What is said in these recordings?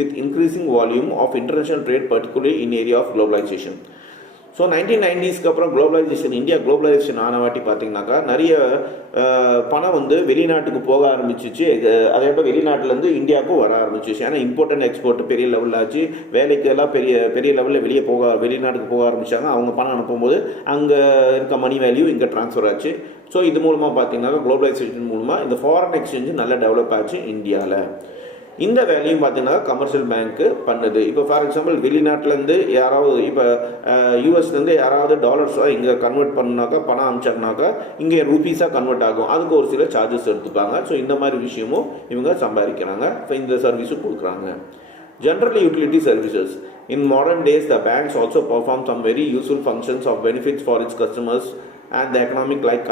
with increasing volume of international trade, particularly in area of globalization. So 1990ஸ்க்கு அப்புறம் globalization, India globalisation ஆன வாட்டி பார்த்தீங்கன்னாக்கா நிறைய பணம் வந்து வெளிநாட்டுக்கு போக ஆரம்பிச்சிச்சு. அதே வெளிநாட்டிலேருந்து இந்தியாவுக்கும் வர ஆரம்பிச்சிச்சு. ஏன்னா இம்போர்ட் அண்ட் எக்ஸ்போர்ட் பெரிய லெவலில் ஆச்சு. வேலைக்கெல்லாம் பெரிய லெவலில் வெளிநாட்டுக்கு போக ஆரம்பித்தாங்க. அவங்க பணம் அனுப்பும்போது அங்கே இருக்க மணி வேல்யூ இங்கே ட்ரான்ஸ்ஃபர் ஆச்சு. ஸோ இது மூலமாக பார்த்தீங்கன்னாக்கா குளோபலைசேஷன் மூலமாக இந்த ஃபாரின் எக்ஸ்சேஞ்சு நல்லா டெவலப் ஆச்சு இந்தியாவில். இந்த வேலையும் பார்த்தீங்கன்னா கமர்ஷியல் பேங்க்கு பண்ணுது. இப்போ ஃபார் எக்ஸாம்பிள் வெளிநாட்டிலேருந்து யாராவது இப்போ யூஎஸ்லேருந்து யாராவது டாலர்ஸாக இங்கே கன்வெர்ட் பண்ணாக்கா பணம் அனுப்பிச்சாங்கனாக்கா இங்கே ரூபீஸாக கன்வெர்ட் ஆகும். அதுக்கு ஒரு சில சார்ஜஸ் எடுத்துப்பாங்க. ஸோ இந்த மாதிரி விஷயமும் இவங்க சம்பாதிக்கிறாங்க. இப்போ இந்த சர்வீஸும் கொடுக்குறாங்க. Generally utility services. In modern days, the banks also perform some very useful functions of benefits for its customers and the economic, like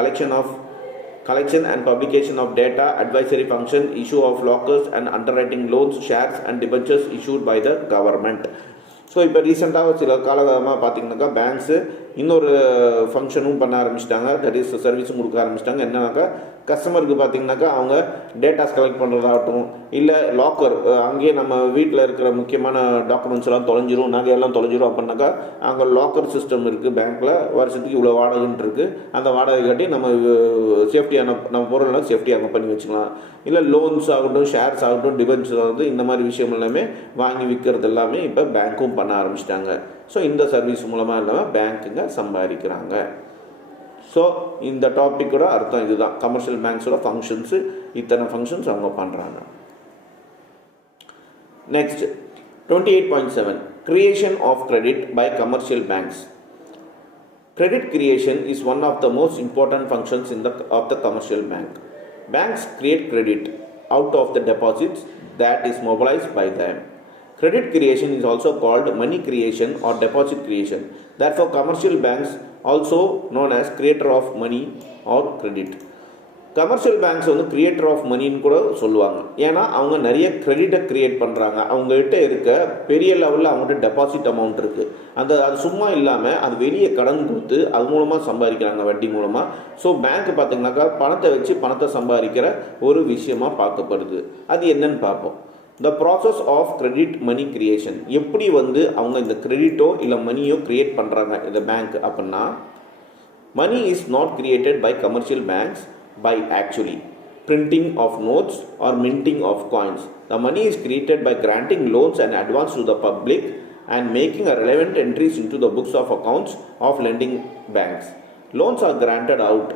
collection and publication of data, advisory function, issue of lockers and underwriting loans, shares and debentures issued by the government. So இப்போ ரீசெண்டாக சில காலகட்டமாக பார்த்தீங்கன்னாக்கா banks இன்னொரு ஃபங்க்ஷனும் பண்ண ஆரம்பிச்சிட்டாங்க. That is சர்வீஸும் கொடுக்க ஆரம்பிச்சிட்டாங்க. என்னன்னாக்கா கஸ்டமருக்கு பார்த்தீங்கன்னாக்கா அவங்க டேட்டாஸ் கலெக்ட் பண்ணுறதாகட்டும், இல்லை லாக்கர் அங்கேயே நம்ம வீட்டில் இருக்கிற முக்கியமான டாக்குமெண்ட்ஸ் எல்லாம் தொலைஞ்சிரும், நகையெல்லாம் தொலைஞ்சிரும் அப்படின்னாக்கா அங்கே லாக்கர் சிஸ்டம் இருக்குது பேங்க்கில். வருஷத்துக்கு இவ்வளோ வாடகைன்னு இருக்குது. அந்த வாடகை கட்டி நம்ம சேஃப்டியான நம்ம பொருள்லாம் சேஃப்டியாக பண்ணி வச்சுக்கலாம். இல்லை லோன்ஸ் ஆகட்டும், ஷேர்ஸ் ஆகட்டும், டிபென்ச்சர்ஸ் ஆகட்டும், இந்த மாதிரி விஷயம் எல்லாமே வாங்கி விற்கிறது எல்லாமே இப்போ பேங்க்கும் பண்ண ஆரம்பிச்சிட்டாங்க. ஸோ இந்த சர்வீஸ் மூலமாக இல்லாமல் பேங்க்குங்க சம்பாதிக்கிறாங்க. ஸோ இந்த டாப்பிக்கோட அர்த்தம் இதுதான். கமர்ஷியல் பேங்க்ஸோட ஃபங்க்ஷன்ஸு இத்தனை ஃபங்க்ஷன்ஸ் அவங்க பண்ணுறாங்க. Next 28.7 Creation of credit by commercial banks. Credit creation is one of the most important functions of the commercial bank. Banks create credit out of the deposits that is mobilized by them. Credit creation is also called money creation or deposit creation. Therefore, commercial banks also known as creator of money or credit. Commercial banks வந்து creator of மணின்னு கூட சொல்லுவாங்க. ஏன்னா அவங்க நிறைய கிரெடிட்டை create பண்ணுறாங்க. அவங்ககிட்ட இருக்க பெரிய லெவலில் அவங்ககிட்ட டெபாசிட் அமௌண்ட் இருக்குது. அது சும்மா இல்லாமல் அது வெளியே கடன் கொடுத்து அது மூலமாக சம்பாதிக்கிறாங்க, வட்டி மூலமாக. ஸோ பேங்க் பார்த்திங்கனாக்கா பணத்தை வச்சு பணத்தை சம்பாதிக்கிற ஒரு விஷயமாக பார்க்கப்படுது. அது என்னன்னு பார்ப்போம். The process of credit money creation. எப்படி வந்து அவங்க இந்த கிரெடிட்டோ இல்லை மணியோ கிரியேட் பண்ணுறாங்க இந்த பேங்க் அப்படின்னா, money is not created by commercial banks by actually printing of notes or minting of coins. The money is created by granting loans and advance to the public and making a relevant entries into the books of accounts of lending banks. Loans are granted out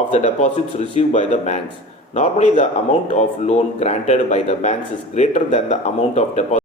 of the deposits received by the banks. Normally, the amount of loan granted by the banks is greater than the amount of deposit